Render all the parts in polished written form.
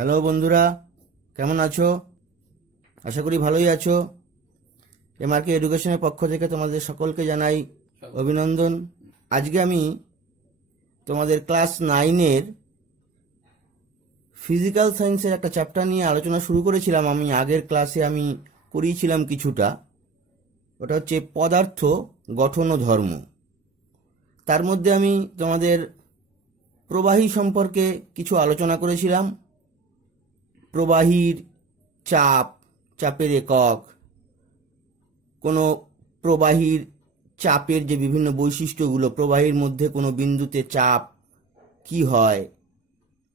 Hello বন্ধুরা, কেমন আছো? আশা করি ভালোই আছো। এমআরকে এডুকেশনের পক্ষ থেকে তোমাদের সকলকে জানাই অভিনন্দন। আজকে আমি তোমাদের ক্লাস 9-এর ফিজিক্যাল সায়েন্সের একটা চ্যাপ্টার নিয়ে আলোচনা শুরু করেছিলাম। আমি আগের ক্লাসে করিয়েছিলাম কিছুটা। ওটা হচ্ছে পদার্থ, গঠন ও ধর্ম। তার মধ্যে আমি তোমাদের প্রবাহী সম্পর্কে কিছু আলোচনা করেছিলাম। প্রবাহীর চাপের একক, কোনো প্রবাহীর চাপের যে বিভিন্ন বৈশিষ্ট্যগুলো, প্রবাহীর মধ্যে কোনো বিন্দুতে চাপ কি হয়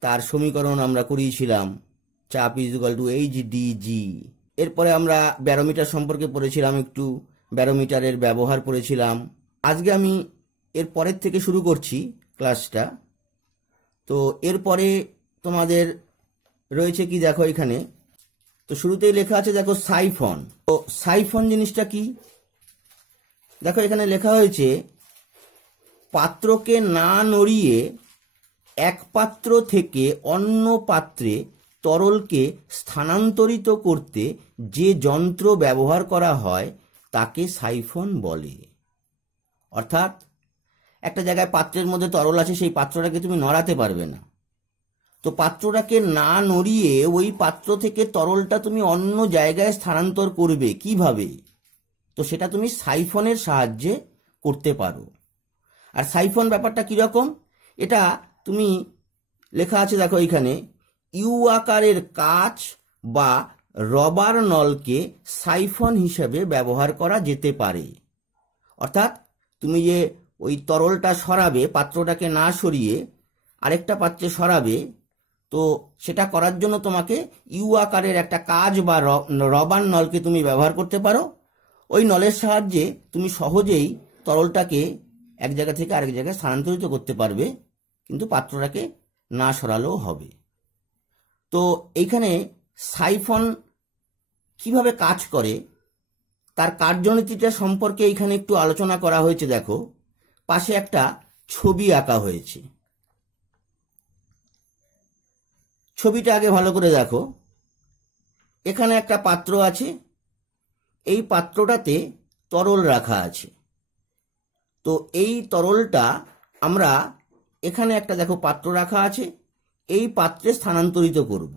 তার সমীকরণ আমরা করিয়েছিলাম, চাপ =HdG। এরপরে আমরা ব্যারোমিটার সম্পর্কে পড়েছিলাম, একটু ব্যারোমিটারের ব্যবহার পড়েছিলাম। আজকে আমি এর পরের থেকে শুরু করছি ক্লাসটা। তো এরপরে তোমাদের রয়েছে কি দেখো, এখানে তো শুরুতেই লেখা আছে দেখো সাইফন। তো সাইফন জিনিসটা কি দেখো, এখানে লেখা হয়েছে পাত্রকে না নড়িয়ে এক পাত্র থেকে অন্য পাত্রে তরলকে স্থানান্তরিত করতে যে যন্ত্র ব্যবহার করা হয় তাকে সাইফন বলে। অর্থাৎ একটা জায়গায় পাত্রের মধ্যে তরল আছে, সেই পাত্রটাকে তুমি নড়াতে পারবে না। তো পাত্রটাকে না নড়িয়ে ওই পাত্র থেকে তরলটা তুমি অন্য জায়গায় স্থানান্তর করবে কিভাবে? তো সেটা তুমি সাইফনের সাহায্যে করতে পারো। আর সাইফন ব্যাপারটা কিরকম, এটা তুমি লেখা আছে দেখো এখানে, ইউ আকারের কাঁচ বা রবার নলকে সাইফন হিসেবে ব্যবহার করা যেতে পারে। অর্থাৎ তুমি যে ওই তরলটা সরাবে, পাত্রটাকে না সরিয়ে আরেকটা পাত্রে সরাবে, তো সেটা করার জন্য তোমাকে ইউ আকারের একটা কাঁচ বা রবার নলকে তুমি ব্যবহার করতে পারো। ওই নলের সাহায্যে তুমি সহজেই তরলটাকে এক জায়গা থেকে আরেক জায়গায় স্থানান্তরিত করতে পারবে, কিন্তু পাত্রটাকে না সরালেও হবে। তো এইখানে সাইফন কিভাবে কাজ করে তার কার্যনীতিটা সম্পর্কে এখানে একটু আলোচনা করা হয়েছে। দেখো পাশে একটা ছবি আঁকা হয়েছে, ছবিটা আগে ভালো করে দেখো। এখানে একটা পাত্র আছে, এই পাত্রটাতে তরল রাখা আছে। তো এই তরলটা আমরা এখানে একটা দেখো পাত্র রাখা আছে, এই পাত্রে স্থানান্তরিত করব।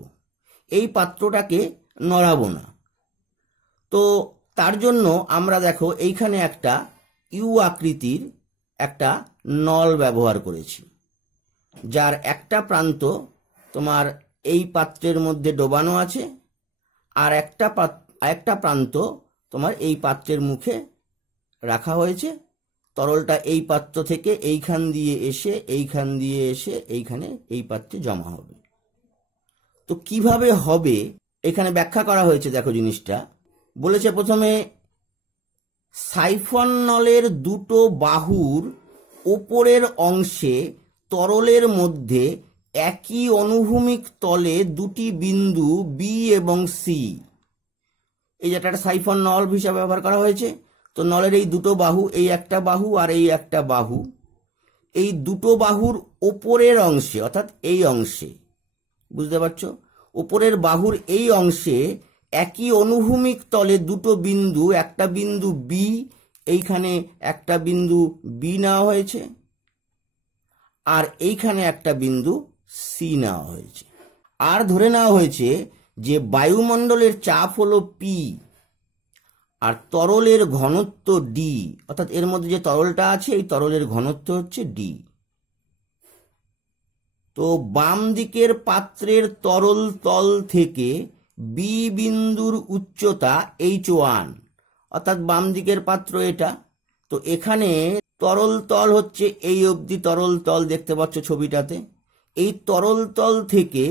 এই পাত্রটাকে নড়াবো না। তো তার জন্য আমরা দেখো এইখানে একটা ইউ আকৃতির একটা নল ব্যবহার করেছি, যার একটা প্রান্ত তোমার এই পাত্রের মধ্যে ডোবানো আছে, আর একটা প্রান্ত তোমার এই পাত্রের মুখে রাখা হয়েছে। তরলটা এই পাত্র থেকে এইখান দিয়ে এসে এইখানে এই পাত্রে জমা হবে। তো কিভাবে হবে এখানে ব্যাখ্যা করা হয়েছে। দেখো জিনিসটা বলেছে, প্রথমে সাইফন নলের দুটো বাহুর ওপরের অংশে তরলের মধ্যে একই অনুভূমিক তলে দুটি বিন্দু বি এবং সি, এই যেটা একটা সাইফন নল হিসাবে ব্যবহার করা হয়েছে। তো নলের এই দুটো বাহু, এই একটা বাহু আর এই একটা বাহু, এই দুটো বাহুর ওপরের অংশে, অর্থাৎ এই অংশে, বুঝতে পারছো, ওপরের বাহুর এই অংশে একই অনুভূমিক তলে দুটো বিন্দু, একটা বিন্দু বি, এইখানে একটা বিন্দু বি নেওয়া হয়েছে, আর এইখানে একটা বিন্দু সি নেওয়া হয়েছে। আর ধরে নেওয়া হয়েছে যে বায়ুমণ্ডলের চাপ হলো পি আর তরলের ঘনত্ব ডি, অর্থাৎ এর মধ্যে যে তরলটা আছে এই তরলের ঘনত্ব হচ্ছে ডি। তো বাম দিকের পাত্রের তরল তল থেকে বি বিন্দুর উচ্চতা H1, অর্থাৎ বাম দিকের পাত্র এটা। তো এখানে তরল তল হচ্ছে এই অবধি তরল তল, দেখতে পাচ্ছ ছবিটাতে। এই তরল তল থেকে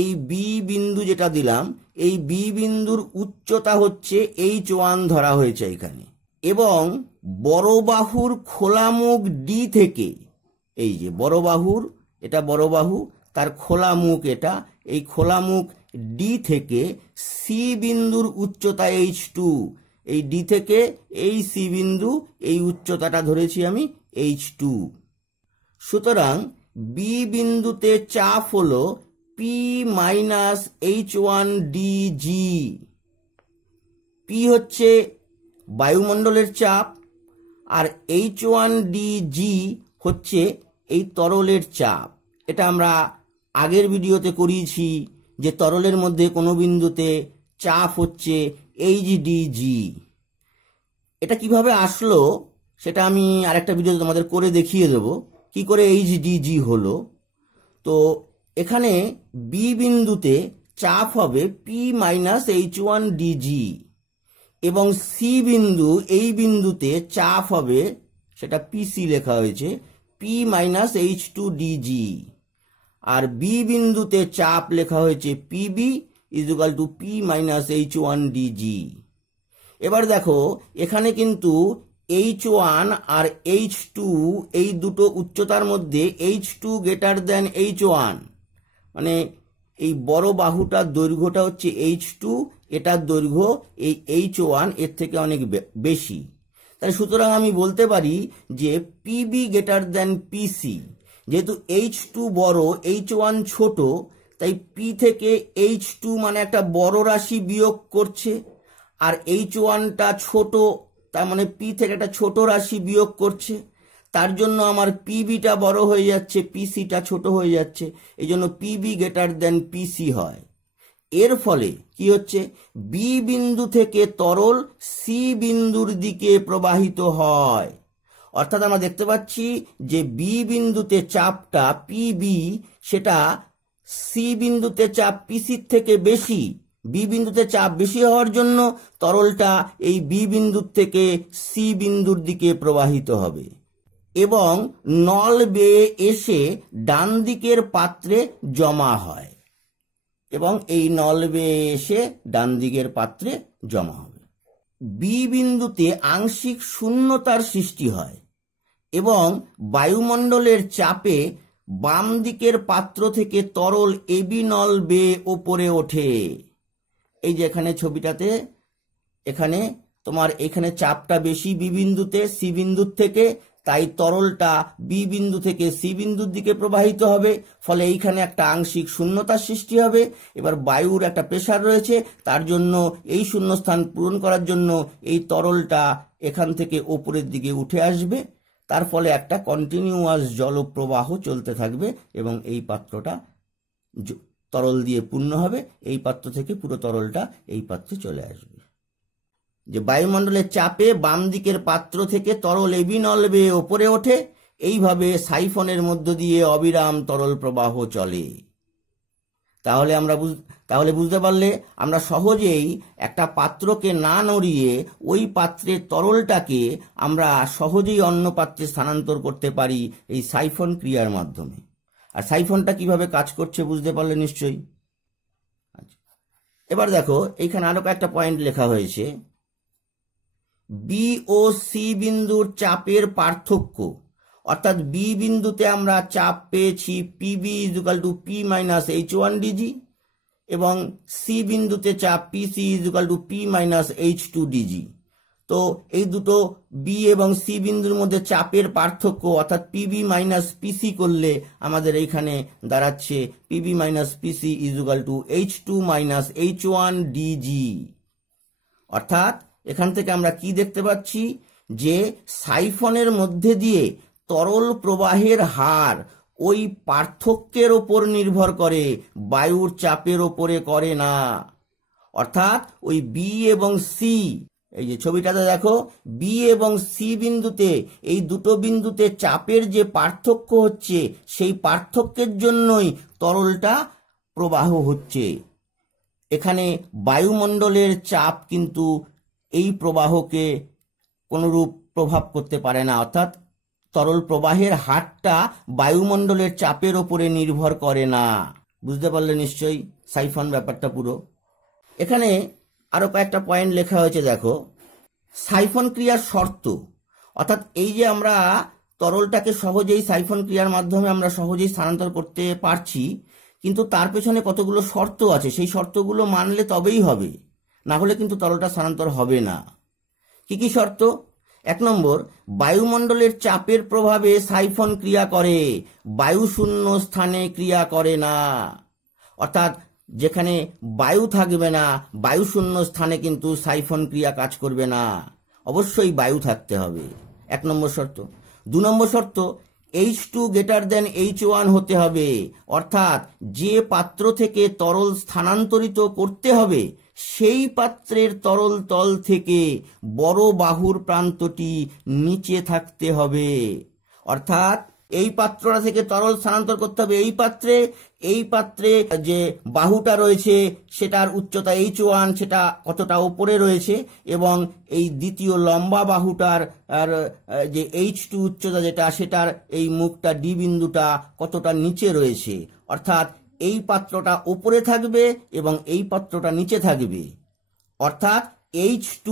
এই বি বিন্দু যেটা দিলাম, এই বি বিন্দুর উচ্চতা হচ্ছে H1 ধরা হয়েছে এখানে। এবং বড় বাহুর খোলা মুখ ডি থেকে, এই যে বড় বাহুর, এটা বড় বাহু, তার খোলা মুখ এটা, এই খোলা মুখ ডি থেকে সি বিন্দুর উচ্চতা H2, এই ডি থেকে এই সি বিন্দু, এই উচ্চতাটা ধরেছি আমি H2। সুতরাং বি বিন্দুতে চাপ হলো পি মাইনাস H1DG। পি হচ্ছে বায়ুমণ্ডলের চাপ আর H1DG হচ্ছে এই তরলের চাপ। এটা আমরা আগের ভিডিওতে করিয়েছি যে তরলের মধ্যে কোনো বিন্দুতে চাপ হচ্ছে HDG। এটা কিভাবে আসলো সেটা আমি আরেকটা ভিডিওতে তোমাদের করে দেখিয়ে দেব কি করে HDG হলো। তো এখানে বি বিন্দুতে চাপ হবে পি মাইনাস H1DG এবং সি বিন্দু এই বিন্দুতে চাপ হবে, সেটা পিসি লেখা হয়েছে, পি মাইনাস H2DG। আর বি বিন্দুতে চাপ লেখা হয়েছে PB equal to P minus H1DG। এবার দেখো এখানে কিন্তু H1 আর H2 এই দুটো উচ্চতার মধ্যে H2 গ্রেটার দেন H1, মানে এই বড় বাহুটার দৈর্ঘ্যটা হচ্ছে H2, এটার দৈর্ঘ্য এই H1 এর থেকে অনেক বেশি। তাই সুতরাং আমি বলতে পারি যে পিবি গ্রেটার দেন পিসি। যেহেতু H2 বড় H1 ছোট, তাই পি থেকে H2 মানে একটা বড় রাশি বিয়োগ করছে, আর H1টা ছোট, তার মানে পি থেকে একটা ছোট রাশি বিয়োগ করছে। তার জন্য আমার পিবিটা বড় হয়ে যাচ্ছে, পিসিটা ছোট হয়ে যাচ্ছে, এই জন্য পিবি গ্রেটার দেন পিসি হয়। এর ফলে কি হচ্ছে, বি বিন্দু থেকে তরল সি বিন্দুর দিকে প্রবাহিত হয়। অর্থাৎ আমরা দেখতে পাচ্ছি যে বি বিন্দুতে চাপটা পিবি সেটা সি বিন্দুতে চাপ পিসির থেকে বেশি। বি বিন্দুতে চাপ বেশি হওয়ার জন্য তরলটা এই বি বিন্দুর থেকে সি বিন্দুর দিকে প্রবাহিত হবে এবং নল বেয়ে এসে ডান দিকের পাত্রে জমা হয়, এবং এই নল বেয়ে এসে ডান দিকের পাত্রে জমা হবে। বি বিন্দুতে আংশিক শূন্যতার সৃষ্টি হয় এবং বায়ুমণ্ডলের চাপে বাম দিকের পাত্র থেকে তরল এবি নল বেয়ে ওপরে ওঠে। এই যে এখানে ছবিটাতে এখানে তোমার এখানে চাপটা বেশি বি বিন্দুতে সি বিন্দুর থেকে, তাই তরলটা বি বিন্দু থেকে সি বিন্দুর দিকে প্রবাহিত হবে, ফলে এইখানে একটা আংশিক শূন্যতার সৃষ্টি হবে। এবার বায়ুর একটা প্রেসার রয়েছে, তার জন্য এই শূন্যস্থান পূরণ করার জন্য এই তরলটা এখান থেকে ওপরের দিকে উঠে আসবে, তার ফলে একটা কন্টিনিউয়াস জলপ্রবাহ চলতে থাকবে এবং এই পাত্রটা তরল দিয়ে পূর্ণ হবে। এই পাত্র থেকে পুরো তরলটা এই পাত্রে চলে আসবে। যে বায়ুমণ্ডলের চাপে বাম দিকের পাত্র থেকে তরল এবি নল বেয়ে ওপরে ওঠে, এইভাবে সাইফনের মধ্য দিয়ে অবিরাম তরল প্রবাহ চলে। তাহলে বুঝতে পারলে আমরা সহজেই একটা পাত্রকে না নড়িয়ে ওই পাত্রের তরলটাকে আমরা সহজেই অন্য পাত্রে স্থানান্তর করতে পারি এই সাইফন ক্রিয়ার মাধ্যমে। আর সাইফনটা কিভাবে কাজ করছে বুঝতে পারলে নিশ্চয়ই। এবার দেখো এইখানে আরো একটা পয়েন্ট লেখা হয়েছে, বি ও সি বিন্দুর চাপের পার্থক্য। অর্থাৎ বি বিন্দুতে আমরা চাপ পেয়েছি PB equal to P minus H1DG এবং সি বিন্দুতে চাপ PC equal to P minus H2DG। তো এই দুটো বি এবং সি বিন্দুর মধ্যে চাপের পার্থক্য, অর্থাৎ পিবি মাইনাস পিসি করলে আমাদের এইখানে দাঁড়াচ্ছে পিবি মাইনাস পিসি equal two H2 minus H1DG। অর্থাৎ এখান থেকে আমরা কি দেখতে পাচ্ছি যে সাইফনের মধ্যে দিয়ে তরল প্রবাহের হার ওই পার্থক্যের ওপর নির্ভর করে, বায়ুর চাপের ওপরে করে না। অর্থাৎ ওই বি এবং সি, এই যে ছবিটাতে দেখো, বি এবং সি বিন্দুতে এই দুটো বিন্দুতে চাপের যে পার্থক্য হচ্ছে সেই পার্থক্যের জন্যই তরলটা প্রবাহ হচ্ছে। এখানে বায়ুমণ্ডলের চাপ কিন্তু এই প্রবাহকে কোনরূপ প্রভাব করতে পারে না। অর্থাৎ তরল প্রবাহের হারটা বায়ুমণ্ডলের চাপের ওপরে নির্ভর করে না। বুঝতে পারলে নিশ্চয়ই সাইফন ব্যাপারটা পুরো। এখানে আরো কয়েকটা পয়েন্ট লেখা হয়েছে দেখো, সাইফন ক্রিয়ার শর্ত। অর্থাৎ এই যে আমরা তরলটাকে সহজেই সাইফন ক্রিয়ার মাধ্যমে আমরা সহজেই স্থানান্তর করতে পারছি, কিন্তু তার পেছনে কতগুলো শর্ত আছে, সেই শর্তগুলো মানলে তবেই হবে, না হলে কিন্তু তরলটা স্থানান্তর হবে না। কি কি শর্ত? 1 নম্বর, বায়ুমণ্ডলের চাপের প্রভাবে সাইফন ক্রিয়া করে, বায়ু শূন্য স্থানে ক্রিয়া করে না। অর্থাৎ যেখানে বায়ু থাকবে না, বায়ুশূন্য স্থানে কিন্তু সাইফন ক্রিয়া কাজ করবে না, অবশ্যই বায়ু থাকতে হবে, 1 নম্বর শর্ত। 2 নম্বর শর্ত, H2 গ্রেটার দেন H1 হতে হবে, অর্থাৎ যে পাত্র থেকে তরল স্থানান্তরিত করতে হবে সেই পাত্রের তরল তল থেকে বড় বাহুর প্রান্তটি নিচে থাকতে হবে। অর্থাৎ এই পাত্রটা থেকে তরল স্থানান্তর করতে হবে এই পাত্রে যে বাহুটা রয়েছে সেটার উচ্চতা H1, সেটা কতটা উপরে রয়েছে, এবং এই দ্বিতীয় লম্বা বাহুটার আর যে H2 উচ্চতা যেটা, সেটার এই মুখটা ডি বিন্দুটা কতটা নিচে রয়েছে। অর্থাৎ এই পাত্রটা উপরে থাকবে এবং এই পাত্রটা নিচে থাকবে, অর্থাৎ H2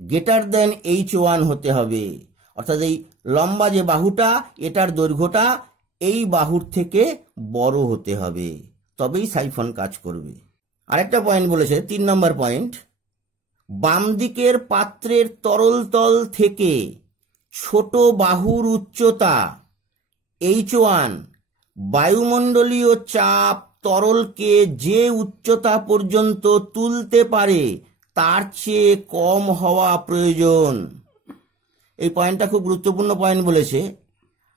গ্রেটার দেন H1 হতে হবে। অর্থাৎ এই লম্বা যে বাহুটা, এটার দৈর্ঘ্যটা এই বাহুর থেকে বড় হতে হবে, তবেই সাইফন কাজ করবে। আরেকটা পয়েন্ট বলেছে, 3 নম্বর পয়েন্ট, বাম দিকের পাত্রের তরল তল থেকে ছোট বাহুর উচ্চতা H1 বায়ুমণ্ডলীয় চাপ তরলকে যে উচ্চতা পর্যন্ত তুলতে পারে তার চেয়ে কম হওয়া প্রয়োজন। এই পয়েন্টটা খুব গুরুত্বপূর্ণ পয়েন্ট বলেছে।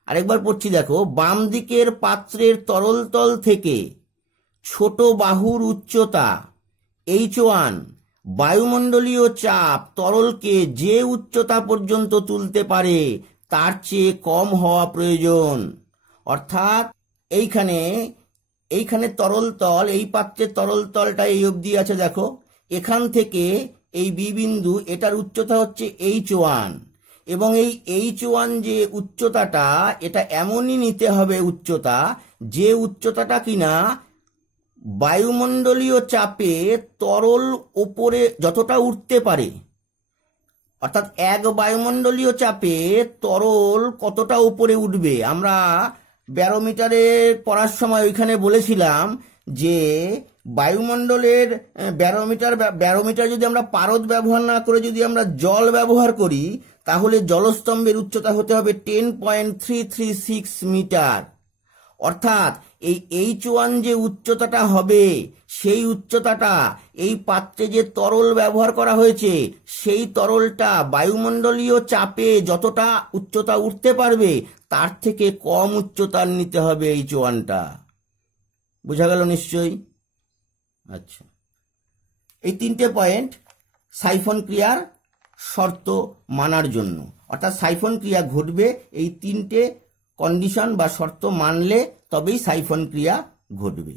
আরেকবার পড়ছি, দেখো, বাম দিকের পাত্রের তরল তল থেকে ছোট বাহুর উচ্চতা H1 বায়ুমণ্ডলীয় চাপ তরলকে যে উচ্চতা পর্যন্ত তুলতে পারে তার চেয়ে কম হওয়া প্রয়োজন। অর্থাৎ এইখানে তরল তল, এই পাত্রের তরল তলটা এই অবধি আছে, দেখো, এখান থেকে এই বি বিন্দু, এটার উচ্চতা হচ্ছে H1, এবং এই H1 যে উচ্চতাটা, এটা এমনই নিতে হবে উচ্চতা, যে উচ্চতাটা কিনা বায়ুমণ্ডলীয় চাপে তরল ওপরে যতটা উঠতে পারে, অর্থাৎ এক বায়ুমণ্ডলীয় চাপে তরল কতটা উপরে উঠবে। আমরা ব্যারোমিটারে পড়ার সময় ওইখানে বলেছিলাম যে বায়ুমণ্ডলের ব্যারোমিটার যদি আমরা পারদ ব্যবহার না করে যদি আমরা জল ব্যবহার করি, তাহলে জলস্তম্ভের উচ্চতা হতে হবে 10.336 মিটার। অর্থাৎ এই H1 যে উচ্চতাটা হবে, সেই উচ্চতাটা এই পাত্রে যে তরল ব্যবহার করা হয়েছে সেই তরলটা বায়ুমণ্ডলীয় চাপে যতটা উচ্চতা উঠতে পারবে তার থেকে কম উচ্চতার নিতে হবে H1টা। বোঝা গেল নিশ্চয়ই? আচ্ছা, এই 3টে পয়েন্ট সাইফন ক্রিয়ার শর্ত মানার জন্য, অর্থাৎ সাইফন ক্রিয়া ঘটবে এই 3টে কন্ডিশন বা শর্ত মানলে তবেই সাইফন ক্রিয়া ঘটবে।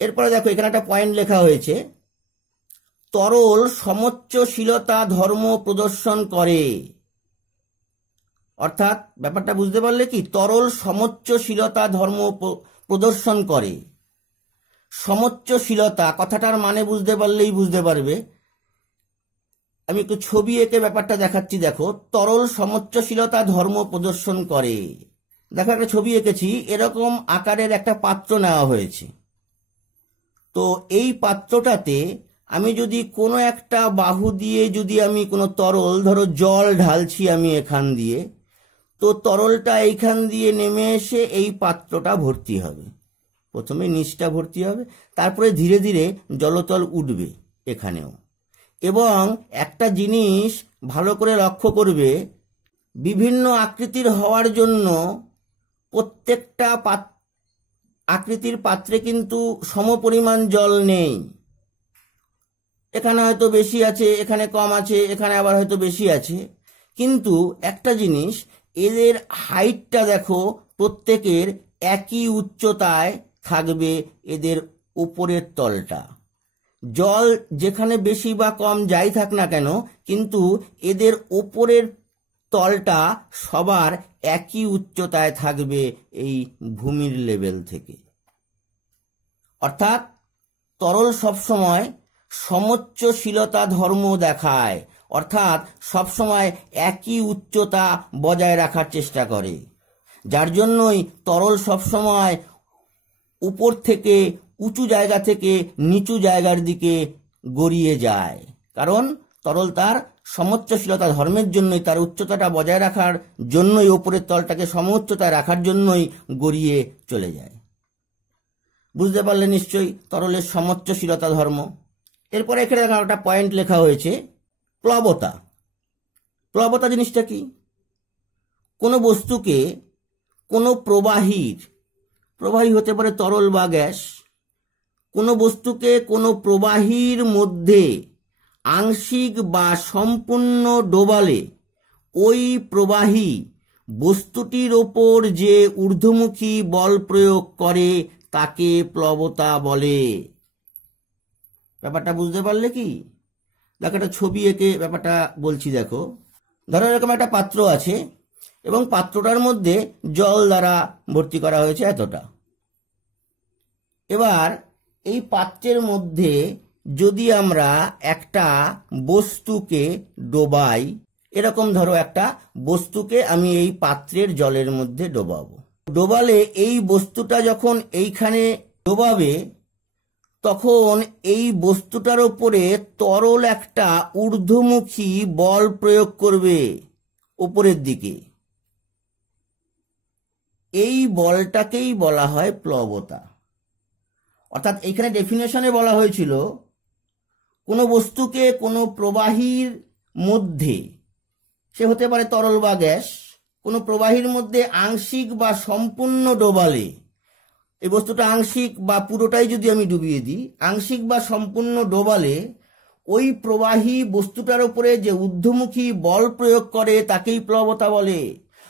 এরপরে দেখো, এখানে একটা পয়েন্ট লেখা হয়েছে, তরল সমোচ্চশীলতা ধর্ম প্রদর্শন করে। অর্থাৎ ব্যাপারটা বুঝতে পারলে কি, তরল সমোচ্চশীলতা ধর্ম প্রদর্শন করে। সমোচ্চশীলতা কথাটার মানে বুঝতে পারলেই বুঝতে পারবে। আমি একটু ছবি এঁকে ব্যাপারটা দেখাচ্ছি। দেখো, তরল সমোচ্চশীলতা ধর্ম প্রদর্শন করে। দেখো, একটা ছবি এঁকেছি, এরকম আকারের একটা পাত্র নেওয়া হয়েছে। তো এই পাত্রটাতে আমি যদি কোনো একটা বাহু দিয়ে যদি আমি কোনো তরল, ধরো জল ঢালছি আমি এখান দিয়ে, তো তরলটা এইখান দিয়ে নেমে এসে এই পাত্রটা ভর্তি হবে। প্রথমে নিচটা ভর্তি হবে, তারপরে ধীরে ধীরে জলতল উঠবে এখানেও। এবং একটা জিনিস ভালো করে লক্ষ্য করবে, বিভিন্ন আকৃতির হওয়ার জন্য প্রত্যেকটা আকৃতির পাত্রে কিন্তু সমপরিমাণ জল নেই। এখানে হয়তো বেশি আছে, এখানে কম আছে, এখানে আবার হয়তো বেশি আছে। কিন্তু একটা জিনিস, এদের হাইটটা দেখো প্রত্যেকের একই উচ্চতায় থাকবে, এদের উপরের তলটা। জল যেখানে বেশি বা কম যাই থাক না কেন, কিন্তু এদের উপরের তলটা সবার একই উচ্চতায় থাকবে এই ভূমির লেভেল থেকে। অর্থাৎ তরল সবসময় সমোচ্চশীলতা ধর্ম দেখায়, অর্থাৎ সবসময় একই উচ্চতা বজায় রাখার চেষ্টা করে, যার জন্যই তরল সবসময় উপর থেকে উঁচু জায়গা থেকে নিচু জায়গার দিকে গড়িয়ে যায়। কারণ তরল তার সমোচ্চশীলতা ধর্মের জন্যই, তার উচ্চতাটা বজায় রাখার জন্যই, উপরের তলটাকে সমোচ্চতায় রাখার জন্যই গড়িয়ে চলে যায়। বুঝতে পারলে নিশ্চয়ই তরলের সমচ্চশীলতা ধর্ম। এরপরে এখানে দেখো একটা পয়েন্ট লেখা হয়েছে, প্লবতা। প্লবতা জিনিসটা কি? কোনো বস্তুকে কোনো প্রবাহী হতে পারে তরল বা গ্যাস, কোনো বস্তুকে কোনো প্রবাহীর মধ্যে আংশিক বা সম্পূর্ণ ডোবালে ওই প্রবাহী বস্তুটির ওপর যে ঊর্ধ্বমুখী বল প্রয়োগ করে তাকে প্লবতা বলে। ব্যাপারটা বুঝতে পারলে কি? দেখো একটা ছবি এঁকে ব্যাপারটা বলছি। দেখো, ধরো এরকম একটা পাত্র আছে এবং পাত্রটার মধ্যে জল দ্বারা ভর্তি করা হয়েছে এতটা। এবার এই পাত্রের মধ্যে যদি আমরা একটা বস্তুকে ডোবাই, এরকম ধরো একটা বস্তুকে আমি এই পাত্রের জলের মধ্যে ডোবাবো। ডোবালে এই বস্তুটা যখন এইখানে ডোবাবে তখন এই বস্তুটার উপরে তরল একটা ঊর্ধ্বমুখী বল প্রয়োগ করবে উপরের দিকে। এই বলটাকেই বলা হয় প্লবতা। অর্থাৎ এইখানে ডেফিনেশনে বলা হয়েছিল কোনো বস্তুকে কোনো প্রবাহীর মধ্যে, সে হতে পারে তরল বা গ্যাস, কোনো প্রবাহীর মধ্যে আংশিক বা সম্পূর্ণ ডোবালে, এই বস্তুটা আংশিক বা পুরোটাই যদি আমি ডুবিয়ে দিই, আংশিক বা সম্পূর্ণ ডোবালে ওই প্রবাহী বস্তুটার উপরে যে ঊর্ধ্বমুখী বল প্রয়োগ করে তাকেই প্লবতা বলে।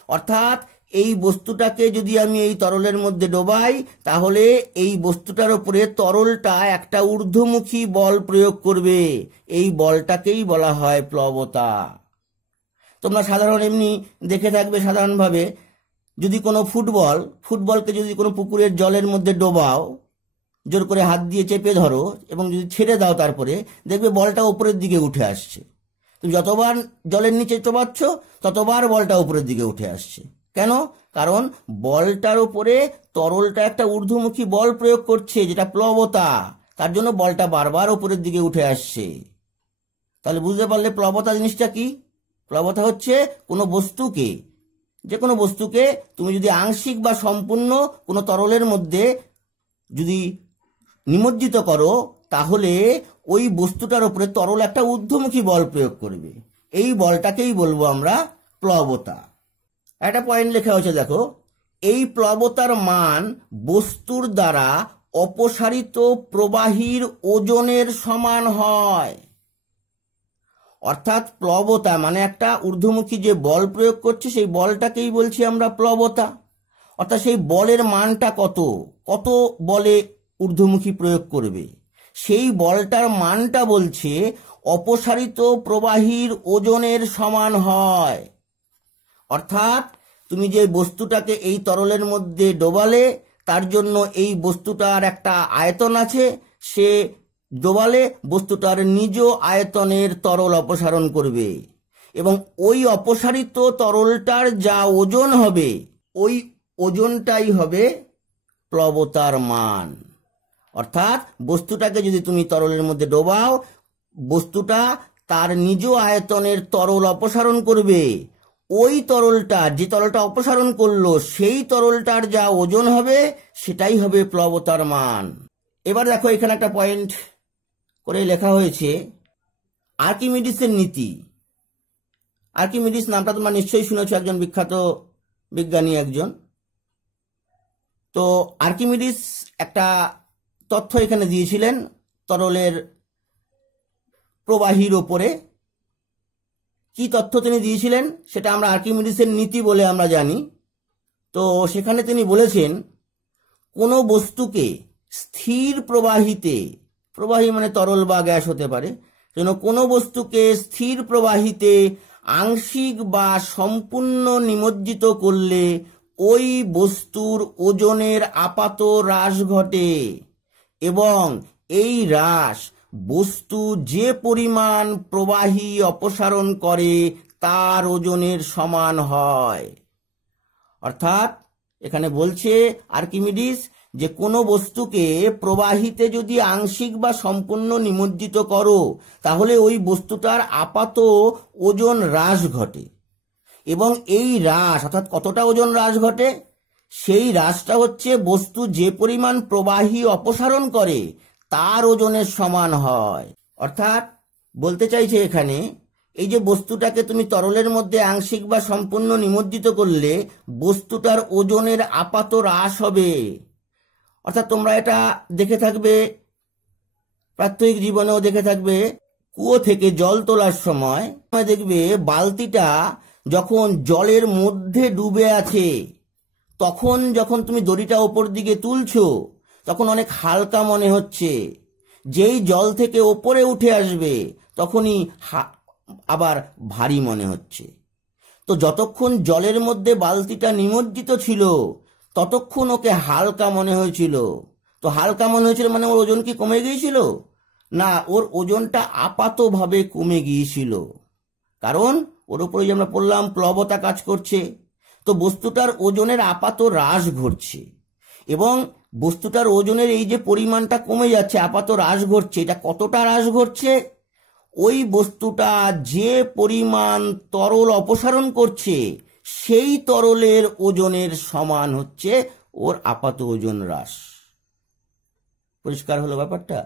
অর্থাৎ এই বস্তুটাকে যদি আমি এই তরলের মধ্যে ডোবাই তাহলে এই বস্তুটার উপরে তরলটা একটা ঊর্ধ্বমুখী বল প্রয়োগ করবে, এই বলটাকেই বলা হয় প্লবতা। তোমরা সাধারণ এমনি দেখে থাকবে, সাধারণভাবে যদি কোনো ফুটবলকে যদি কোনো পুকুরের জলের মধ্যে ডোবাও, জোর করে হাত দিয়ে চেপে ধরো এবং যদি ছেড়ে দাও, তারপরে দেখবে বলটা উপরের দিকে উঠে আসছে। তুমি যতবার জলের নিচে ডোবাচ্ছ ততবার বলটা উপরের দিকে উঠে আসছে। কেন? কারণ বলটার উপরে তরলটা একটা ঊর্ধ্বমুখী বল প্রয়োগ করছে, যেটা প্লবতা, তার জন্য বলটা বারবার উপরের দিকে উঠে আসছে। তাহলে বুঝতে পারলে প্লবতা জিনিসটা কি? প্লবতা হচ্ছে কোনো বস্তুকে, যে কোনো বস্তুকে তুমি যদি আংশিক বা সম্পূর্ণ কোনো তরলের মধ্যে যদি নিমজ্জিত করো তাহলে ওই বস্তুটার উপরে তরল একটা ঊর্ধ্বমুখী বল প্রয়োগ করবে, এই বলটাকেই বলবো আমরা প্লবতা। একটা পয়েন্ট লেখা হয়েছে, দেখো, এই প্লবতার মান বস্তুর দ্বারা অপসারিত প্রবাহীর ওজনের সমান হয়। অর্থাৎ প্লবতা মানে একটা ঊর্ধ্বমুখী যে বল প্রয়োগ করছে সেই বলটাকেই বলছি আমরা প্লবতা। অর্থাৎ সেই বলের মানটা কত বলে ঊর্ধ্বমুখী প্রয়োগ করবে, সেই বলটার মানটা বলছে অপসারিত প্রবাহীর ওজনের সমান হয়। অর্থাৎ তুমি যে বস্তুটাকে এই তরলের মধ্যে ডোবালে তার জন্য এই বস্তুটার একটা আয়তন আছে, সে ডোবালে বস্তুটার নিজ আয়তনের তরল অপসারণ করবে এবং ওই অপসারিত তরলটার যা ওজন হবে ওই ওজনটাই হবে প্লবতার মান। অর্থাৎ বস্তুটাকে যদি তুমি তরলের মধ্যে ডোবাও, বস্তুটা তার নিজ আয়তনের তরল অপসারণ করবে, ওই তরলটা, যে তরলটা অপসারণ করলো সেই তরলটার যা ওজন হবে সেটাই হবে প্লবতার মান। এবার দেখো এখানে একটা পয়েন্ট করে লেখা হয়েছে আর্কিমিডিসের নীতি। আর্কিমিডিস নামটা তোমরা নিশ্চয়ই শুনেছ, একজন বিখ্যাত বিজ্ঞানী একজন। তো আর্কিমিডিস একটা তথ্য এখানে দিয়েছিলেন তরলের প্রবাহীর ওপরে। কি তথ্য তিনি দিয়েছিলেন সেটা আমরা আর্কিমিডিসের নীতি বলে আমরা জানি। তো সেখানে তিনি বলেছেন কোনো বস্তুকে স্থির প্রবাহীতে, প্রবাহী মানে তরল বা গ্যাস হতে পারে, যেন কোনো বস্তুকে স্থির প্রবাহীতে আংশিক বা সম্পূর্ণ নিমজ্জিত করলে ওই বস্তুর ওজনের আপাত হ্রাস ঘটে এবং এই হ্রাস বস্তু যে পরিমাণ প্রবাহী অপসারণ করে তার ওজনের সমান হয়। অর্থাৎ এখানে বলছে আর্কিমিডিস যে কোনো বস্তুকে প্রবাহীতে যদি আংশিক বা সম্পূর্ণ নিমজ্জিত করো তাহলে ওই বস্তুটার আপাত ওজন হ্রাস ঘটে এবং এই হ্রাস, অর্থাৎ কতটা ওজন হ্রাস ঘটে সেই হ্রাসটা হচ্ছে বস্তু যে পরিমাণ প্রবাহী অপসারণ করে তার ওজনের সমান হয়। অর্থাৎ বলতে চাইছে এখানে, এই যে বস্তুটাকে তুমি তরলের মধ্যে আংশিক বা সম্পূর্ণ নিমজ্জিত করলে বস্তুটার ওজনের আপাত হ্রাস হবে। অর্থাৎ তোমরা এটা দেখে থাকবে, প্রাত্যহিক জীবনেও দেখে থাকবে, কুয়ো থেকে জল তোলার সময় দেখবে বালতিটা যখন জলের মধ্যে ডুবে আছে তখন যখন তুমি দড়িটা ওপর দিকে তুলছো তখন অনেক হালকা মনে হচ্ছে, যেই জল থেকে ওপরে উঠে আসবে তখনই আবার ভারী মনে হচ্ছে। তো যতক্ষণ জলের মধ্যে বালতিটা নিমজ্জিত ছিল ততক্ষণ ওকে হালকা মনে হয়েছিল। তো হালকা মনে হয়েছিল মানে ওর ওজন কি কমে গিয়েছিল? না, ওর ওজনটা আপাতভাবে কমে গিয়েছিল, কারণ ওর উপরে যে আমরা পড়লাম প্লবতা কাজ করছে। তো বস্তুটার ওজনের আপাত হ্রাস ঘটছে, এবং বস্তুটার ওজনের এই যে পরিমাণটা কমে যাচ্ছে, আপাত হ্রাস ঘটছে, এটা কতটা হ্রাস ঘটছে? ওই বস্তুটা যে পরিমাণ তরল অপসারণ করছে সেই তরলের ওজনের সমান হচ্ছে ওর আপাত ওজন হ্রাস। পরিষ্কার হলো ব্যাপারটা?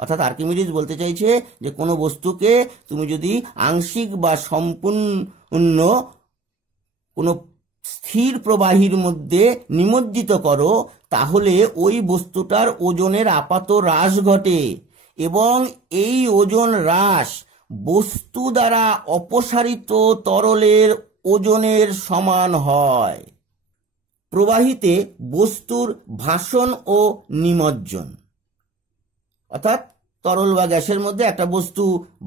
অর্থাৎ আর্কিমিডিস বলতে চাইছে যে কোনো বস্তুকে তুমি যদি আংশিক বা সম্পূর্ণ কোনো স্থির প্রবাহীর মধ্যে নিমজ্জিত করো তাহলে ওই বস্তুটার ওজনের আপাত হ্রাস ঘটে, এবং এই ওজন হ্রাস বস্তু দ্বারা অপসারিত তরলের ওজনের সমান হয়। প্রবাহীতে বস্তুর ভাসন ও নিমজ্জন, অর্থাৎ তরল বা গ্যাসের মধ্যে একটা বস্তু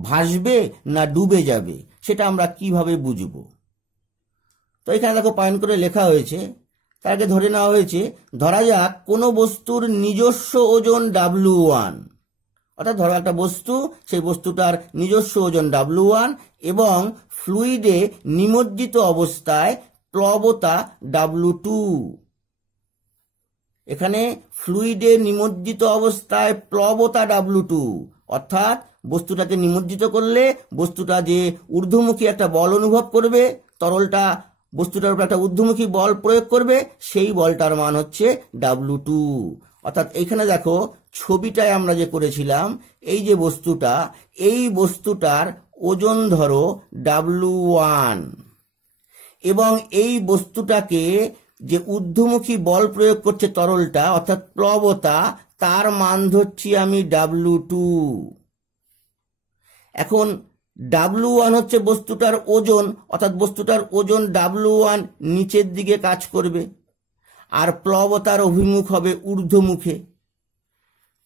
ভাসবে না ডুবে যাবে সেটা আমরা কিভাবে বুঝব? তো এখানে দেখো পয়েন্ট করে লেখা হয়েছে, তার আগে ধরে নেওয়া হয়েছে, ধরা যাক কোনো বস্তুর নিজস্ব ওজন W1, অর্থাৎ ধরো একটা বস্তু, সেই বস্তুটার নিজস্ব ওজন W1 এবং ফ্লুইডে নিমজ্জিত অবস্থায় প্লবতা W2। এখানে ফ্লুইডে নিমজ্জিত অবস্থায় প্লবতা W2, অর্থাৎ বস্তুটাকে নিমজ্জিত করলে বস্তুটা যে ঊর্ধ্বমুখী একটা বল অনুভব করবে, তরলটা বস্তুটার উপর একটা ঊর্ধ্বমুখী বল প্রয়োগ করবে, সেই বলটার মান হচ্ছে W2। অর্থাৎ এইখানে দেখো ছবিটায় আমরা যে করেছিলাম, এই যে বস্তুটা, এই বস্তুটার ওজন ধরো W1, এবং এই বস্তুটাকে যে ঊর্ধ্বমুখী বল প্রয়োগ করছে তরলটা অর্থাৎ প্লবতা, তার মান ধরছি আমি W2। এখন W1 হচ্ছে বস্তুটার ওজন, অর্থাৎ বস্তুটার ওজন W1 নিচের দিকে কাজ করবে, আর প্লবতার অভিমুখ হবে ঊর্ধ্বমুখে।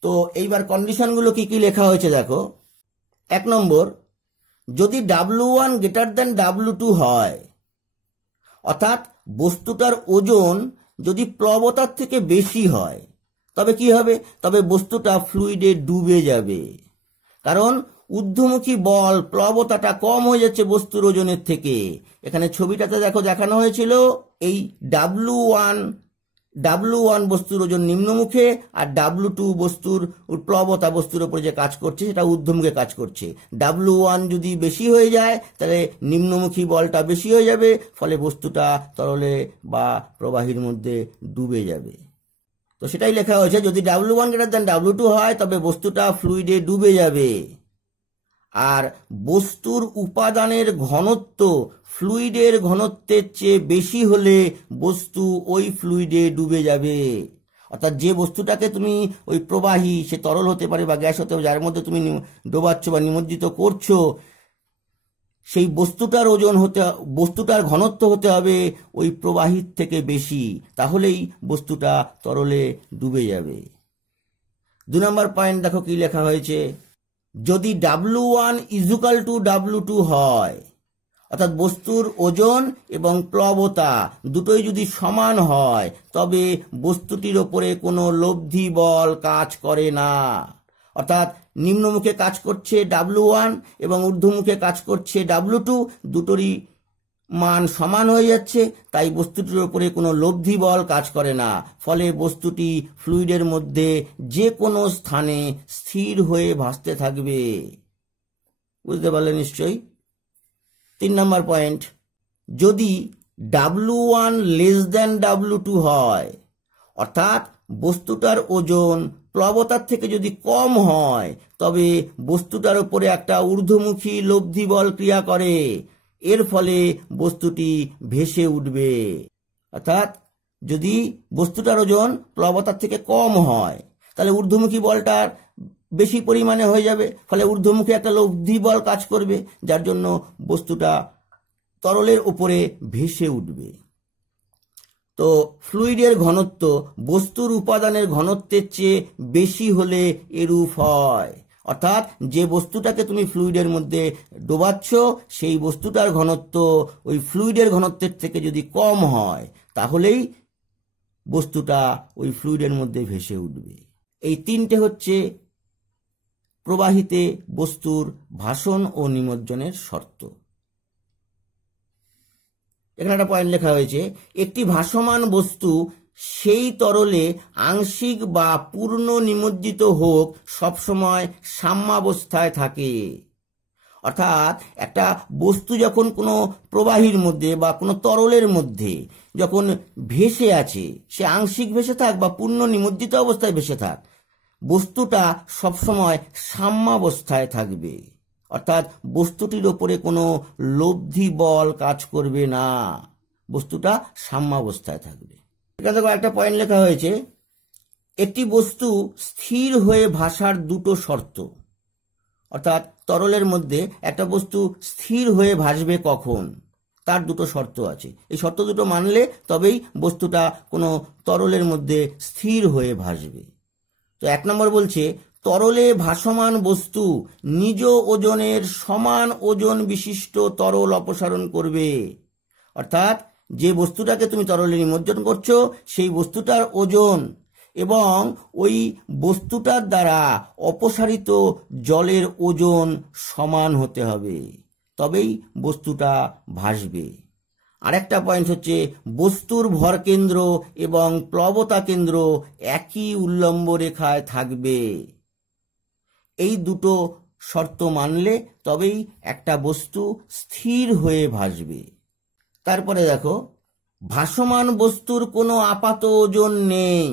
তো এইবার কন্ডিশনগুলো কি কি লেখা হয়েছে দেখো। 1 নম্বর, যদি W1 গ্রেটার দ্যান W2 হয়, অর্থাৎ বস্তুটার ওজন যদি প্লবতার থেকে বেশি হয়, তবে কি হবে? তবে বস্তুটা ফ্লুইডে ডুবে যাবে, কারণ ঊর্ধ্বমুখী বল প্লবতাটা কম হয়ে যাচ্ছে বস্তুর ওজনের থেকে। এখানে ছবিটাতে দেখো দেখানো হয়েছিল এই W1 বস্তুর ওজন নিম্নমুখে, আর W2 বস্তুর প্লবতা বস্তুর উপরে যে কাজ করছে সেটা ঊর্ধ্বমুখে কাজ করছে। W1 যদি বেশি হয়ে যায় তাহলে নিম্নমুখী বলটা বেশি হয়ে যাবে, ফলে বস্তুটা তরলে বা প্রবাহীর মধ্যে ডুবে যাবে। তো সেটাই লেখা হয়েছে, যদি W1 গ্রেটার দ্যান W2 হয় তবে বস্তুটা ফ্লুইডে ডুবে যাবে, আর বস্তুর উপাদানের ঘনত্ব ফ্লুইডের ঘনত্বের চেয়ে বেশি হলে বস্তু ওই ফ্লুইডে ডুবে যাবে। অর্থাৎ যে বস্তুটাকে তুমি ওই প্রবাহী, সে তরল হতে পারে বা গ্যাস হতে পারে, যার মধ্যে তুমি ডোবাচ্ছ বা নিমজ্জিত করছো, সেই বস্তুটার ঘনত্ব হতে হবে ওই প্রবাহীর থেকে বেশি, তাহলেই বস্তুটা তরলে ডুবে যাবে। 2 নম্বর পয়েন্ট দেখো কি লেখা হয়েছে, যদি W1 ইজুকাল টু W2 হয়, অর্থাৎ বস্তুর ওজন এবং প্লবতা দুটোই যদি সমান হয় তবে বস্তুটির ওপরে কোনো লব্ধি বল কাজ করে না। অর্থাৎ নিম্নমুখে কাজ করছে W1 এবং ঊর্ধ্বমুখে কাজ করছে W2, দুটোরই মান সমান হয়ে যাচ্ছে, তাই বস্তুটির উপরে কোনো লব্ধি বল কাজ করে না, ফলে বস্তুটি ফ্লুইডের মধ্যে যে কোনো স্থানে স্থির হয়ে ভাসতে থাকবে। বুঝতে পারলে নিশ্চয়ই? 3 নম্বর পয়েন্ট, যদি W1 লেস দেন W2 হয়, অর্থাৎ বস্তুটার ওজন প্লবতার থেকে যদি কম হয় তবে বস্তুটার উপরে একটা ঊর্ধ্বমুখী লব্ধি বল ক্রিয়া করে, এর ফলে বস্তুটি ভেসে উঠবে। অর্থাৎ যদি বস্তুটার ওজন প্লবতার থেকে কম হয় তাহলে ঊর্ধ্বমুখী বলটার বেশি পরিমাণে হয়ে যাবে, ফলে ঊর্ধ্বমুখী একটা লব্ধি বল কাজ করবে, যার জন্য বস্তুটা তরলের উপরে ভেসে উঠবে। তো ফ্লুইডের ঘনত্ব বস্তুর উপাদানের ঘনত্বের চেয়ে বেশি হলে এরূপ হয়, অর্থাৎ যে বস্তুটাকে তুমি ফ্লুইডের মধ্যে ডোবাচ্ছ সেই বস্তুটার ঘনত্ব ওই ফ্লুইডের ঘনত্বের থেকে যদি কম হয় তাহলেই বস্তুটা ওই ফ্লুইডের মধ্যে ভেসে উঠবে। এই তিনটে হচ্ছে প্রবাহিতে বস্তুর ভাসন ও নিমজ্জনের শর্ত। এখানে একটা পয়েন্ট লেখা হয়েছে, একটি ভাসমান বস্তু সেই তরলে আংশিক বা পূর্ণ নিমজ্জিত হোক সবসময় সাম্যাবস্থায় থাকে। অর্থাৎ একটা বস্তু যখন কোনো প্রবাহীর মধ্যে বা কোনো তরলের মধ্যে যখন ভেসে আছে, সে আংশিক ভেসে থাক বা পূর্ণ নিমজ্জিত অবস্থায় ভেসে থাক, বস্তুটা সবসময় সাম্যাবস্থায় থাকবে, অর্থাৎ বস্তুটির ওপরে কোনো লব্ধি বল কাজ করবে না, বস্তুটা সাম্যাবস্থায় থাকবে। এখানে দেখো একটা পয়েন্ট লেখা হয়েছে, একটি বস্তু স্থির হয়ে ভাসার দুটো শর্ত। অর্থাৎ তরলের মধ্যে একটা বস্তু স্থির হয়ে ভাসবে কখন, তার দুটো শর্ত আছে। এই শর্ত দুটো মানলে তবেই বস্তুটা কোনো তরলের মধ্যে স্থির হয়ে ভাসবে। তো 1 নম্বর বলছে, তরলে ভাসমান বস্তু নিজ ওজনের সমান ওজন বিশিষ্ট তরল অপসারণ করবে। অর্থাৎ যে বস্তুটাকে তুমি তরলে নিমজ্জন করছো সেই বস্তুটার ওজন এবং ওই বস্তুটার দ্বারা অপসারিত জলের ওজন সমান হতে হবে, তবেই বস্তুটা ভাসবে। আরেকটা পয়েন্ট হচ্ছে, বস্তুর ভরকেন্দ্র এবং প্লবতা কেন্দ্র একই উল্লম্ব রেখায় থাকবে। এই দুটো শর্ত মানলে তবেই একটা বস্তু স্থির হয়ে ভাসবে। তারপরে দেখো, ভাসমান বস্তুর কোনো আপাত ওজন নেই।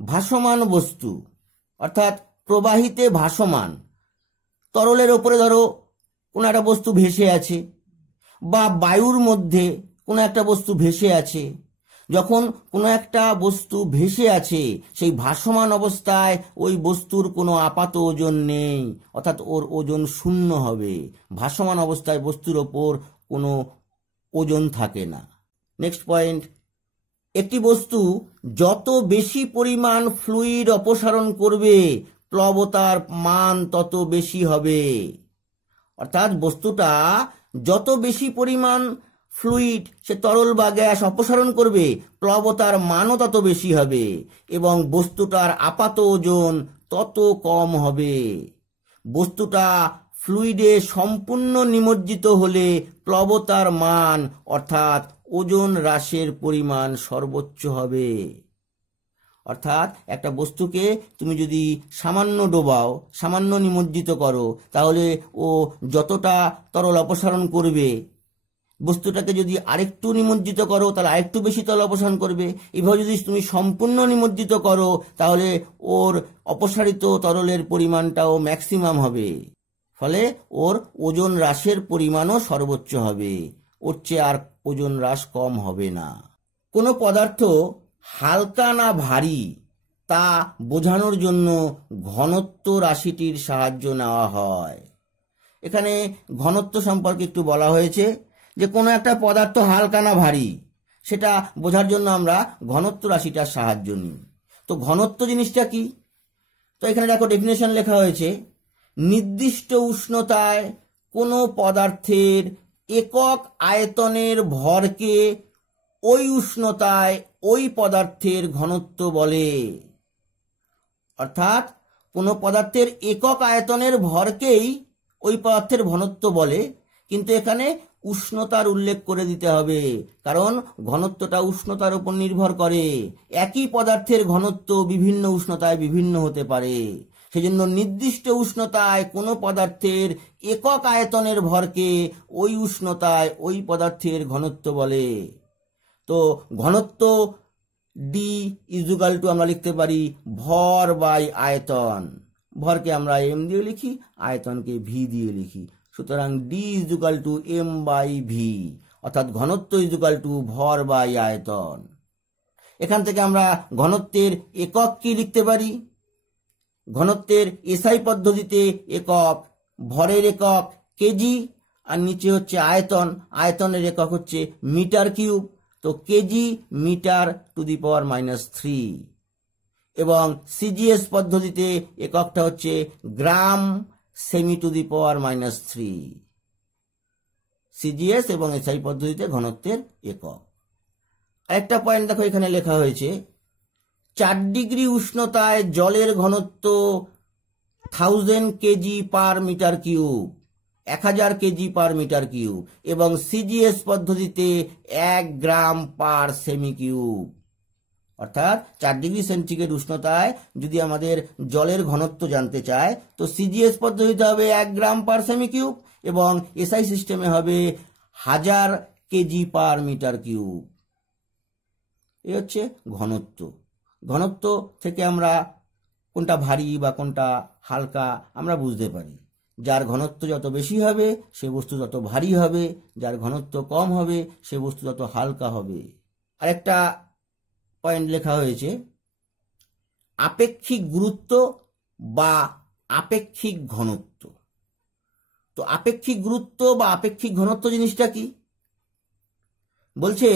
ভাসমান বস্তু অর্থাৎ প্রবাহিতে ভাসমান, তরলের ওপরে ধরো কোনো একটা বস্তু ভেসে আছে বা বায়ুর মধ্যে কোনো একটা বস্তু ভেসে আছে। যখন কোনো একটা বস্তু ভেসে আছে সেই ভাসমান অবস্থায় ওই বস্তুর কোনো আপাত ওজন নেই, অর্থাৎ ওর ওজন শূন্য হবে। ভাসমান অবস্থায় বস্তুর ওপর কোনো ওজন থাকে না। নেক্সট পয়েন্ট, একটি বস্তু যত বেশি পরিমাণ ফ্লুইড অপসারণ করবে প্লবতার মান তত বেশি হবে। অর্থাৎ বস্তুটা যত বেশি পরিমাণ ফ্লুইড সে তরল বা গ্যাস অপসারণ করবে প্লবতার মানও তত বেশি হবে এবং বস্তুটার আপাত ওজন তত কম হবে। বস্তুটা ফ্লুইডে সম্পূর্ণ নিমজ্জিত হলে প্লবতার মান অর্থাৎ ওজন হ্রাসের পরিমাণ সর্বোচ্চ হবে। অর্থাৎ একটা বস্তুকে তুমি যদি সামান্য ডোবাও, সামান্য নিমজ্জিত করো, তাহলে ও যতটা তরল অপসারণ করবে, বস্তুটাকে যদি আরেকটু নিমজ্জিত করো তাহলে আরেকটু বেশি তরল অপসারণ করবে। এভাবে যদি তুমি সম্পূর্ণ নিমজ্জিত করো তাহলে ওর অপসারিত তরলের পরিমাণটাও ম্যাক্সিমাম হবে, ফলে ওর ওজন হ্রাসের পরিমাণও সর্বোচ্চ হবে, ওর চেয়ে আর ওজন হ্রাস কম হবে না। কোনো পদার্থ হালকা না ভারী তা বোঝানোর জন্য ঘনত্ব রাশিটির সাহায্য নেওয়া হয়। এখানে ঘনত্ব সম্পর্কে একটু বলা হয়েছে যে কোনো একটা পদার্থ হালকা না ভারী সেটা বোঝার জন্য আমরা ঘনত্ব রাশিটার সাহায্য নিই। তো ঘনত্ব জিনিসটা কি? তো এখানে দেখো ডেফিনেশন লেখা হয়েছে, নির্দিষ্ট উষ্ণতায় কোনো পদার্থের একক আয়তনের ভরকে ওই উষ্ণতায় ওই পদার্থের ঘনত্ব বলে। অর্থাৎ কোনো পদার্থের একক আয়তনের ভরকেই ওই পদার্থের ঘনত্ব বলে, কিন্তু এখানে উষ্ণতার উল্লেখ করে দিতে হবে, কারণ ঘনত্বটা উষ্ণতার উপর নির্ভর করে। একই পদার্থের ঘনত্ব বিভিন্ন উষ্ণতায় বিভিন্ন হতে পারে। সেজন্য নির্দিষ্ট উষ্ণতায় কোনো পদার্থের একক আয়তনের ভরকে ওই উষ্ণতায় ওই পদার্থের ঘনত্ব বলে। তো ঘনত্ব ডি ইজুকাল টু আমরা লিখতে পারি ভর বাই আয়তন। ভরকে আমরা এম দিয়ে লিখি, আয়তনকে ভি দিয়ে লিখি। সুতরাং D is equal to M by V, অর্থাৎ ঘনত্ব ইজুকাল টু ভর বাই আয়তন। এখান থেকে আমরা ঘনত্বের একক কি লিখতে পারি? ঘনত্বের এসআই পদ্ধতিতে একক, ভরের একক কেজি, আর নিচে হচ্ছে আয়তন, আয়তনের একক হচ্ছে মিটার কিউব। তো kg metre to the power -3, এবং সিজিএস পদ্ধতিতে এককটা হচ্ছে গ্রাম সেমি টু দি পাওয়ার -3। সিজিএস এবং এসআই পদ্ধতিতে ঘনত্বের একক। আরেকটা পয়েন্ট দেখো, এখানে লেখা হয়েছে 4 ডিগ্রি উষ্ণতায় জলের ঘনত্ব 1000 KG per metre cube, 1000 KG per metre cube, এবং সিজিএস পদ্ধতিতে 1 গ্রাম পার সেমি কিউব। অর্থাৎ 4 ডিগ্রি সেন্টিগ্রেড উষ্ণতায় যদি আমাদের জলের ঘনত্ব জানতে চায়, তো সিজিএস পদ্ধতিতে হবে 1 গ্রাম পার সেমি কিউব, এবং এসআই সিস্টেমে হবে 1000 কেজি পার মিটার কিউব। এই হচ্ছে ঘনত্ব। ঘনত্ব থেকে আমরা কোনটা ভারী বা কোনটা হালকা আমরা বুঝতে পারি। যার ঘনত্ব যত বেশি হবে সে বস্তু তত ভারী হবে, যার ঘনত্ব কম হবে সে বস্তু তত হালকা হবে। আরেকটা পয়েন্ট লেখা হয়েছে আপেক্ষিক গুরুত্ব বা আপেক্ষিক ঘনত্ব। তো আপেক্ষিক গুরুত্ব বা আপেক্ষিক ঘনত্ব জিনিসটা কি? বলছে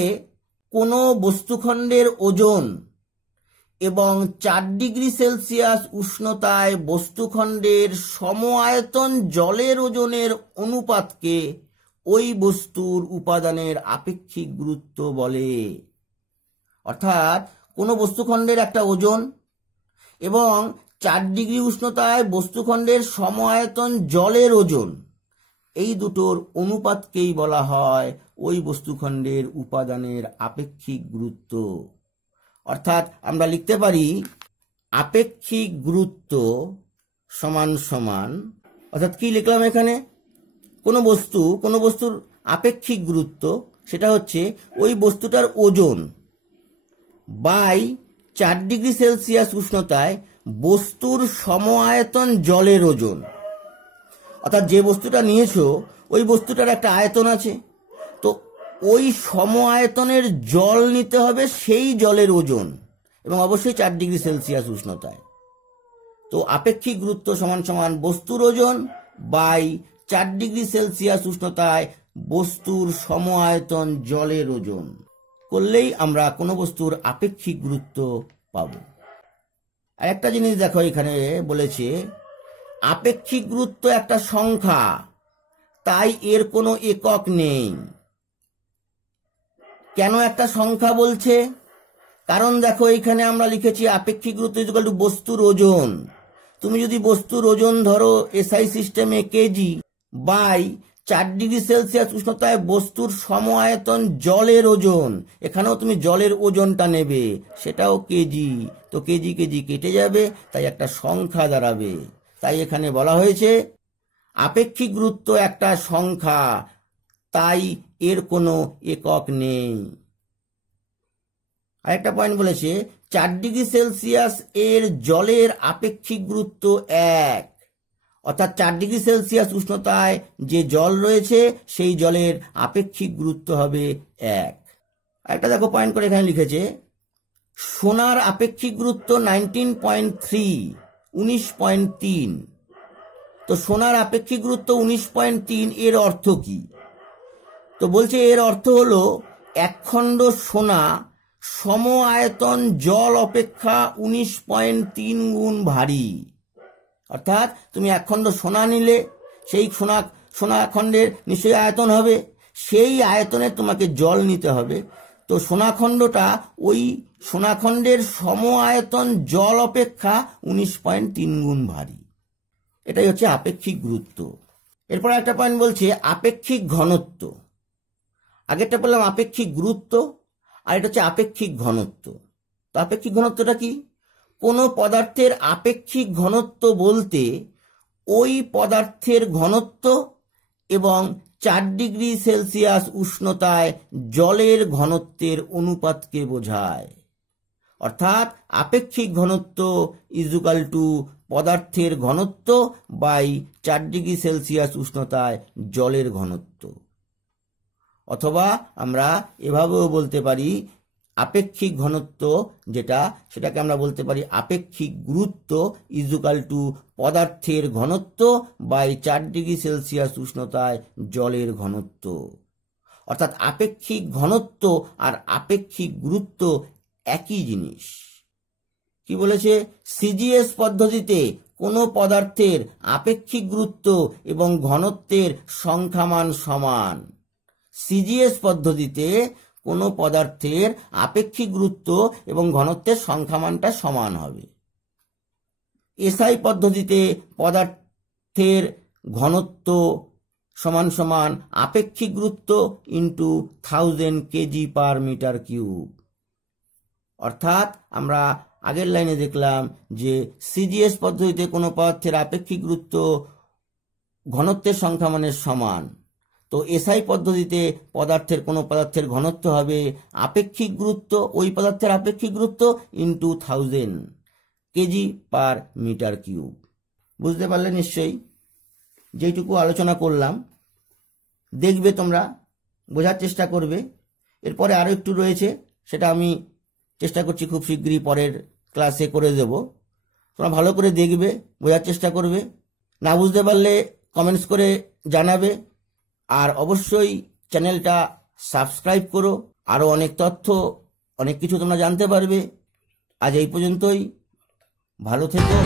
কোনো বস্তুখণ্ডের ওজন এবং 4 ডিগ্রি সেলসিয়াস উষ্ণতায় বস্তুখণ্ডের সম আয়তন জলের ওজনের অনুপাতকে ওই বস্তুর উপাদানের আপেক্ষিক গুরুত্ব বলে। অর্থাৎ কোনো বস্তুখণ্ডের একটা ওজন এবং 4 ডিগ্রি উষ্ণতায় বস্তুখণ্ডের সম আয়তন জলের ওজন, এই দুটোর অনুপাতকেই বলা হয় ওই বস্তুখণ্ডের উপাদানের আপেক্ষিক গুরুত্ব। অর্থাৎ আমরা লিখতে পারি আপেক্ষিক গুরুত্ব সমান সমান, অর্থাৎ কি লিখলাম এখানে, কোনো বস্তুর আপেক্ষিক গুরুত্ব সেটা হচ্ছে ওই বস্তুটার ওজন বাই 4 ডিগ্রি সেলসিয়াস উষ্ণতায় বস্তুর সম আয়তন জলের ওজন। অর্থাৎ যে বস্তুটা নিয়েছো ওই বস্তুটার একটা আয়তন আছে, তো ওই সম আয়তনের জল নিতে হবে সেই জলের ওজন, এবং অবশ্যই 4 ডিগ্রি সেলসিয়াস উষ্ণতায়। তো আপেক্ষিক গুরুত্ব সমান সমান বস্তুর ওজন বাই 4 ডিগ্রি সেলসিয়াস উষ্ণতায় বস্তুর সম আয়তন জলের ওজন করলেই আমরা কোনো বস্তুর আপেক্ষিক গুরুত্ব পাব। আর একটা জিনিস দেখো, এখানে বলেছে আপেক্ষিক গুরুত্ব একটা সংখ্যা, তাই এর কোনো একক নেই। কেন একটা সংখ্যা বলছে? কারণ দেখো, এখানে আমরা লিখেছি আপেক্ষিক গুরুত্ব ইকুয়াল টু বস্তুর ওজন। তুমি যদি বস্তুর ওজন ধরো এসআই সিস্টেমে কেজি বাই 4 ডিগ্রি সেলসিয়াস উষ্ণতায় বস্তুর সম আয়তন জলের ওজন, এখানেও তুমি জলের ওজনটা নেবে, সেটাও কেজি। তো কেজি কেজি কেটে যাবে, তাই একটা সংখ্যা দাঁড়াবে। তাই এখানে বলা হয়েছে আপেক্ষিক গুরুত্ব একটা সংখ্যা, তাই এর কোনো একক নেই। আরেকটা পয়েন্ট বলেছে 4 ডিগ্রি সেলসিয়াস এর জলের আপেক্ষিক গুরুত্ব 1, অর্থাৎ 4 ডিগ্রি সেলসিয়াস উষ্ণতায় যে জল রয়েছে সেই জলের আপেক্ষিক গুরুত্ব হবে 1। আরেকটা দেখো পয়েন্ট করে এখানে লিখেছে সোনার আপেক্ষিক গুরুত্ব 19.3, 19.3। তো সোনার আপেক্ষিক গুরুত্ব 19.3, এর অর্থ কি? তো বলছে এর অর্থ হলো 1 খণ্ড সোনা সম আয়তন জল অপেক্ষা 19.3 গুণ ভারী। অর্থাৎ তুমি 1 খণ্ড সোনা নিলে, সেই সোনা খণ্ডের নিশ্চয়ই আয়তন হবে, সেই আয়তনে তোমাকে জল নিতে হবে। তো সোনাখণ্ডটা ওই সোনাখণ্ডের সম আয়তন জল অপেক্ষা 19.3 গুণ ভারী। এটাই হচ্ছে আপেক্ষিক গুরুত্ব। এরপর একটা পয়েন্ট বলছে আপেক্ষিক ঘনত্ব। আগেরটা বললাম আপেক্ষিক গুরুত্ব, আর এটা হচ্ছে আপেক্ষিক ঘনত্ব। তো আপেক্ষিক ঘনত্বটা কি? কোনো পদার্থের আপেক্ষিক ঘনত্ব বলতে ওই পদার্থের ঘনত্ব এবং 4 ডিগ্রি সেলসিয়াস উষ্ণতায় জলের ঘনত্বের অনুপাতকে বোঝায়। অর্থাৎ আপেক্ষিক ঘনত্ব ইজুকাল টু পদার্থের ঘনত্ব বাই 4 ডিগ্রি সেলসিয়াস উষ্ণতায় জলের ঘনত্ব। অথবা আমরা এভাবেও বলতে পারি আপেক্ষিক ঘনত্ব সেটাকে আমরা বলতে পারি আপেক্ষিক গুরুত্ব ইজুকাল টু পদার্থের ঘনত্ব বাই 4 ডিগ্রি সেলসিয়াস উষ্ণতায় জলের ঘনত্ব। অর্থাৎ আপেক্ষিক ঘনত্ব আর আপেক্ষিক গুরুত্ব একই জিনিস। কি বলেছে? সিজিএস পদ্ধতিতে কোনো পদার্থের আপেক্ষিক গুরুত্ব এবং ঘনত্বের সংখ্যামান সমান। সিজিএস পদ্ধতিতে কোনো পদার্থের আপেক্ষিক গুরুত্ব এবং ঘনত্বের সংখ্যামানটা সমান হবে। এসআই পদ্ধতিতে পদার্থের ঘনত্ব সমান সমান আপেক্ষিক গুরুত্ব into 1000 KG per metre cube. অর্থাৎ আমরা আগের লাইনে দেখলাম যে সিজিএস পদ্ধতিতে কোনো পদার্থের আপেক্ষিক গুরুত্ব ঘনত্বের সংখ্যামানের সমান। তো এসআই পদ্ধতিতে কোনো পদার্থের ঘনত্ব হবে আপেক্ষিক গুরুত্ব, ওই পদার্থের আপেক্ষিক গুরুত্ব into 1000 KG per metre cube. বুঝতে পারলে নিশ্চয়ই? যেইটুকু আলোচনা করলাম দেখবে, তোমরা বোঝার চেষ্টা করবে। এরপরে আরও একটু রয়েছে, সেটা আমি চেষ্টা করছি খুব শীঘ্রই পরের ক্লাসে করে দেব। তোমরা ভালো করে দেখবে, বোঝার চেষ্টা করবে। না বুঝতে পারলে কমেন্টস করে জানাবে। আর অবশ্যই চ্যানেলটা সাবস্ক্রাইব করো, আরও অনেক তথ্য, অনেক কিছু তোমরা জানতে পারবে। আজ এই পর্যন্তই, ভালো থেকো।